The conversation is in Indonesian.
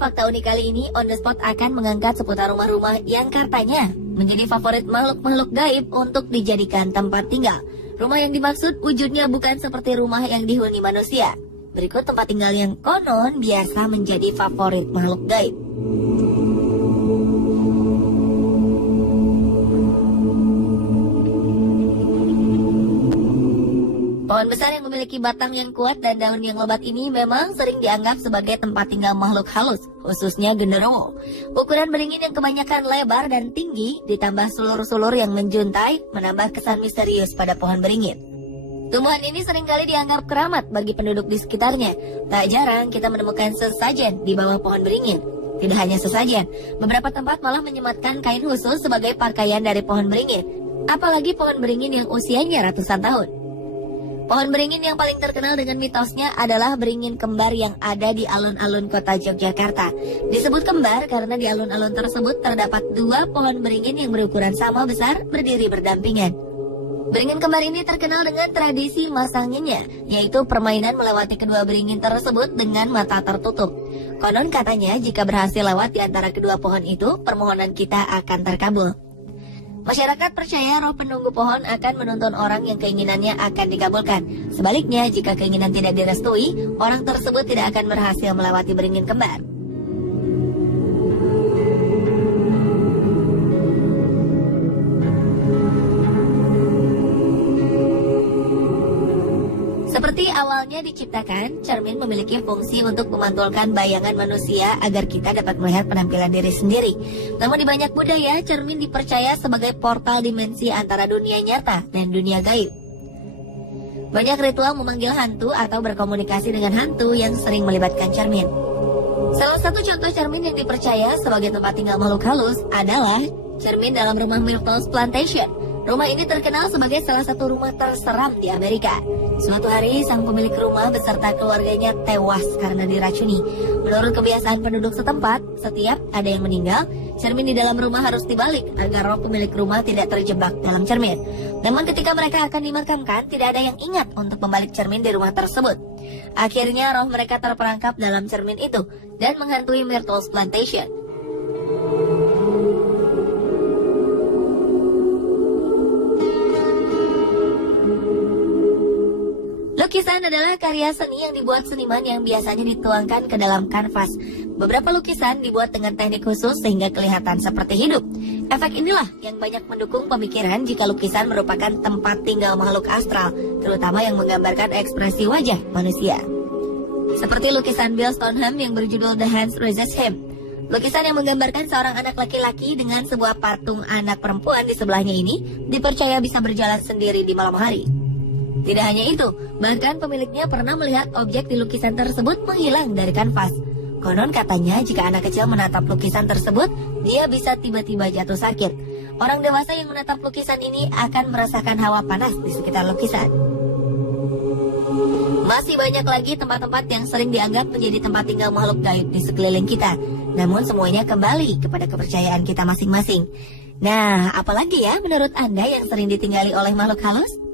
fakta unik kali ini On The Spot akan mengangkat seputar rumah-rumah yang katanya menjadi favorit makhluk-makhluk gaib untuk dijadikan tempat tinggal. Rumah yang dimaksud wujudnya bukan seperti rumah yang dihuni manusia. Berikut tempat tinggal yang konon biasa menjadi favorit makhluk gaib. Pohon besar yang memiliki batang yang kuat dan daun yang lebat ini memang sering dianggap sebagai tempat tinggal makhluk halus, khususnya genderuwo. Ukuran beringin yang kebanyakan lebar dan tinggi, ditambah sulur-sulur yang menjuntai, menambah kesan misterius pada pohon beringin. Tumbuhan ini seringkali dianggap keramat bagi penduduk di sekitarnya. Tak jarang kita menemukan sesajen di bawah pohon beringin. Tidak hanya sesajen, beberapa tempat malah menyematkan kain khusus sebagai pakaian dari pohon beringin. Apalagi pohon beringin yang usianya ratusan tahun. Pohon beringin yang paling terkenal dengan mitosnya adalah beringin kembar yang ada di alun-alun kota Yogyakarta. Disebut kembar karena di alun-alun tersebut terdapat dua pohon beringin yang berukuran sama besar berdiri berdampingan. Beringin kembar ini terkenal dengan tradisi masanginnya, yaitu permainan melewati kedua beringin tersebut dengan mata tertutup. Konon katanya jika berhasil lewat di antara kedua pohon itu, permohonan kita akan terkabul. Masyarakat percaya roh penunggu pohon akan menuntun orang yang keinginannya akan dikabulkan. Sebaliknya, jika keinginan tidak direstui, orang tersebut tidak akan berhasil melewati beringin kembar. Seperti awalnya diciptakan, cermin memiliki fungsi untuk memantulkan bayangan manusia agar kita dapat melihat penampilan diri sendiri. Namun di banyak budaya, cermin dipercaya sebagai portal dimensi antara dunia nyata dan dunia gaib. Banyak ritual memanggil hantu atau berkomunikasi dengan hantu yang sering melibatkan cermin. Salah satu contoh cermin yang dipercaya sebagai tempat tinggal makhluk halus adalah cermin dalam rumah Myrtle's Plantation. Rumah ini terkenal sebagai salah satu rumah terseram di Amerika. Suatu hari, sang pemilik rumah beserta keluarganya tewas karena diracuni. Menurut kebiasaan penduduk setempat, setiap ada yang meninggal, cermin di dalam rumah harus dibalik agar roh pemilik rumah tidak terjebak dalam cermin. Namun ketika mereka akan dimakamkan, tidak ada yang ingat untuk membalik cermin di rumah tersebut. Akhirnya roh mereka terperangkap dalam cermin itu dan menghantui Myrtle's Plantation. Lukisan adalah karya seni yang dibuat seniman yang biasanya dituangkan ke dalam kanvas. Beberapa lukisan dibuat dengan teknik khusus sehingga kelihatan seperti hidup. Efek inilah yang banyak mendukung pemikiran jika lukisan merupakan tempat tinggal makhluk astral, terutama yang menggambarkan ekspresi wajah manusia. Seperti lukisan Bill Stoneham yang berjudul The Hands Raises Him. Lukisan yang menggambarkan seorang anak laki-laki dengan sebuah patung anak perempuan di sebelahnya ini dipercaya bisa berjalan sendiri di malam hari. Tidak hanya itu, bahkan pemiliknya pernah melihat objek di lukisan tersebut menghilang dari kanvas. Konon katanya jika anak kecil menatap lukisan tersebut, dia bisa tiba-tiba jatuh sakit. Orang dewasa yang menatap lukisan ini akan merasakan hawa panas di sekitar lukisan. Masih banyak lagi tempat-tempat yang sering dianggap menjadi tempat tinggal makhluk gaib di sekeliling kita. Namun semuanya kembali kepada kepercayaan kita masing-masing. Nah, apalagi ya menurut Anda yang sering ditinggali oleh makhluk halus?